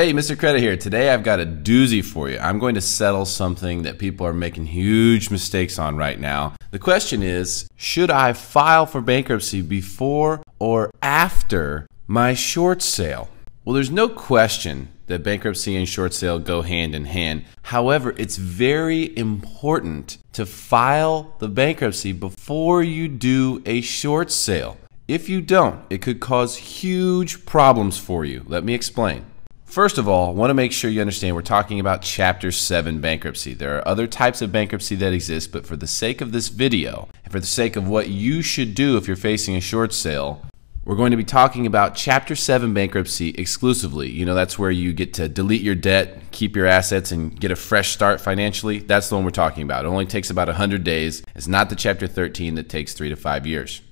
Hey, Mr. Credit here. Today I've got a doozy for you. I'm going to settle something that people are making huge mistakes on right now. The question is, should I file for bankruptcy before or after my short sale? Well, there's no question that bankruptcy and short sale go hand in hand. However, it's very important to file the bankruptcy before you do a short sale. If you don't, it could cause huge problems for you. Let me explain. First of all, I want to make sure you understand we're talking about Chapter 7 bankruptcy. There are other types of bankruptcy that exist, but for the sake of this video, and for the sake of what you should do if you're facing a short sale, we're going to be talking about Chapter 7 bankruptcy exclusively. You know, that's where you get to delete your debt, keep your assets, and get a fresh start financially. That's the one we're talking about. It only takes about 100 days. It's not the Chapter 13 that takes 3 to 5 years.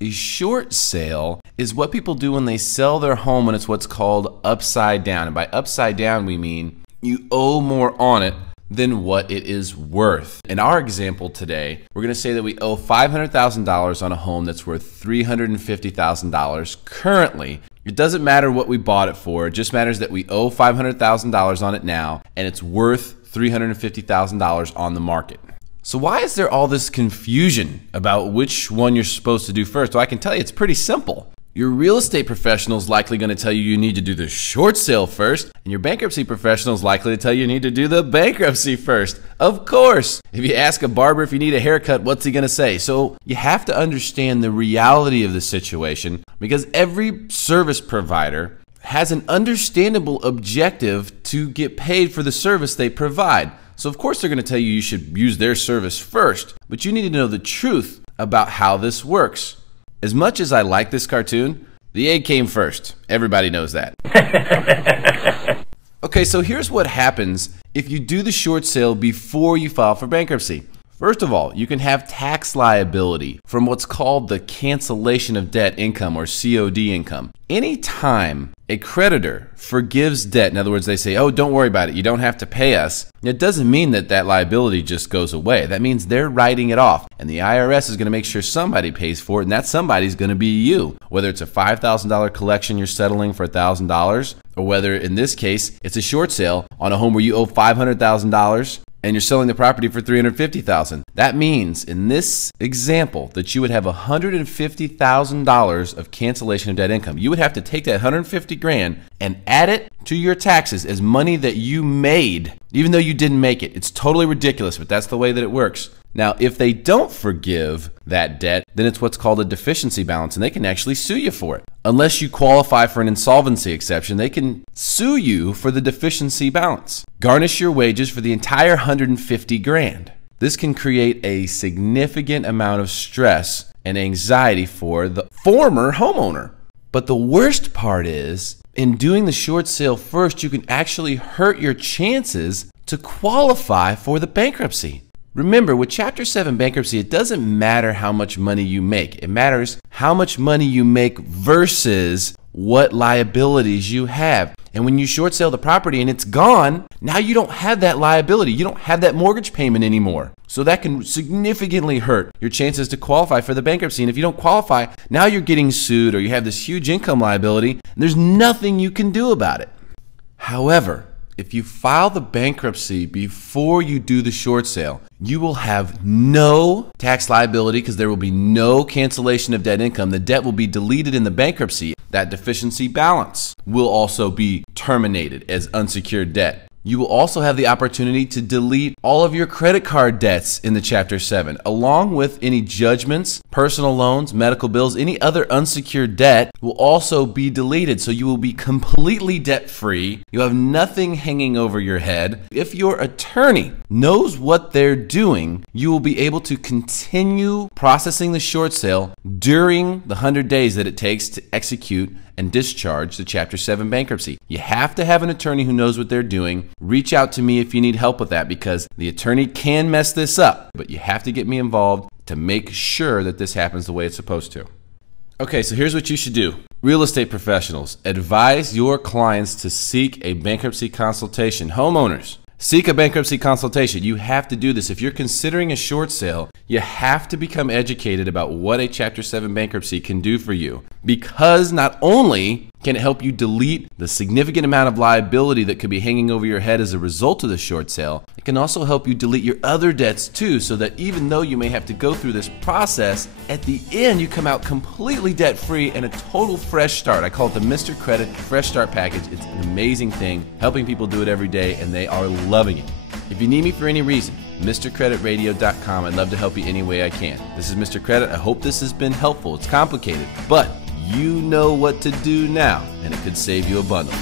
A short sale is what people do when they sell their home, and it's what's called upside down. And by upside down, we mean you owe more on it than what it is worth. In our example today, we're going to say that we owe $500,000 on a home that's worth $350,000 currently. It doesn't matter what we bought it for. It just matters that we owe $500,000 on it now, and it's worth $350,000 on the market. So why is there all this confusion about which one you're supposed to do first? Well, I can tell you it's pretty simple. Your real estate professional is likely going to tell you need to do the short sale first, and your bankruptcy professional is likely to tell you need to do the bankruptcy first. Of course. If you ask a barber if you need a haircut, what's he going to say? So you have to understand the reality of the situation, because every service provider has an understandable objective to get paid for the service they provide. So of course they're going to tell you you should use their service first, but you need to know the truth about how this works. As much as I like this cartoon, the egg came first. Everybody knows that. Okay, so here's what happens if you do the short sale before you file for bankruptcy. First of all, you can have tax liability from what's called the cancellation of debt income, or COD income. Anytime a creditor forgives debt, in other words, they say, oh, don't worry about it, you don't have to pay us, it doesn't mean that that liability just goes away. That means they're writing it off, and the IRS is going to make sure somebody pays for it, and that somebody's going to be you. Whether it's a $5,000 collection you're settling for $1,000, or whether in this case it's a short sale on a home where you owe $500,000 and you're selling the property for $350,000. That means in this example that you would have $150,000 of cancellation of debt income. You would have to take that $150,000 and add it to your taxes as money that you made, even though you didn't make it. It's totally ridiculous, but that's the way that it works. Now, if they don't forgive that debt, then it's what's called a deficiency balance, and they can actually sue you for it. Unless you qualify for an insolvency exception, they can sue you for the deficiency balance. Garnish your wages for the entire $150,000. This can create a significant amount of stress and anxiety for the former homeowner. But the worst part is, in doing the short sale first, you can actually hurt your chances to qualify for the bankruptcy. Remember, with Chapter 7 bankruptcy, it doesn't matter how much money you make. It matters how much money you make versus what liabilities you have. And when you short sale the property and it's gone, now you don't have that liability. You don't have that mortgage payment anymore. So that can significantly hurt your chances to qualify for the bankruptcy. And if you don't qualify, now you're getting sued, or you have this huge income liability, and there's nothing you can do about it. However, if you file the bankruptcy before you do the short sale, you will have no tax liability because there will be no cancellation of debt income. The debt will be deleted in the bankruptcy. That deficiency balance will also be terminated as unsecured debt. You will also have the opportunity to delete all of your credit card debts in the Chapter 7, along with any judgments, personal loans, medical bills, any other unsecured debt will also be deleted. So you will be completely debt-free. You have nothing hanging over your head. If your attorney knows what they're doing, you will be able to continue processing the short sale during the 100 days that it takes to execute and discharge the Chapter 7 bankruptcy. You have to have an attorney who knows what they're doing. Reach out to me if you need help with that, because the attorney can mess this up, but you have to get me involved to make sure that this happens the way it's supposed to. Okay, so here's what you should do. Real estate professionals, advise your clients to seek a bankruptcy consultation. Homeowners, seek a bankruptcy consultation. You have to do this. If you're considering a short sale, you have to become educated about what a Chapter 7 bankruptcy can do for you. because not only can it help you delete the significant amount of liability that could be hanging over your head as a result of the short sale, it can also help you delete your other debts too, so that even though you may have to go through this process, at the end you come out completely debt-free and a total fresh start. I call it the Mr. Credit Fresh Start Package. It's an amazing thing, helping people do it every day, and they are loving it. If you need me for any reason, MrCreditRadio.com. I'd love to help you any way I can. This is Mr. Credit. I hope this has been helpful. It's complicated, but you know what to do now, and it could save you a bundle.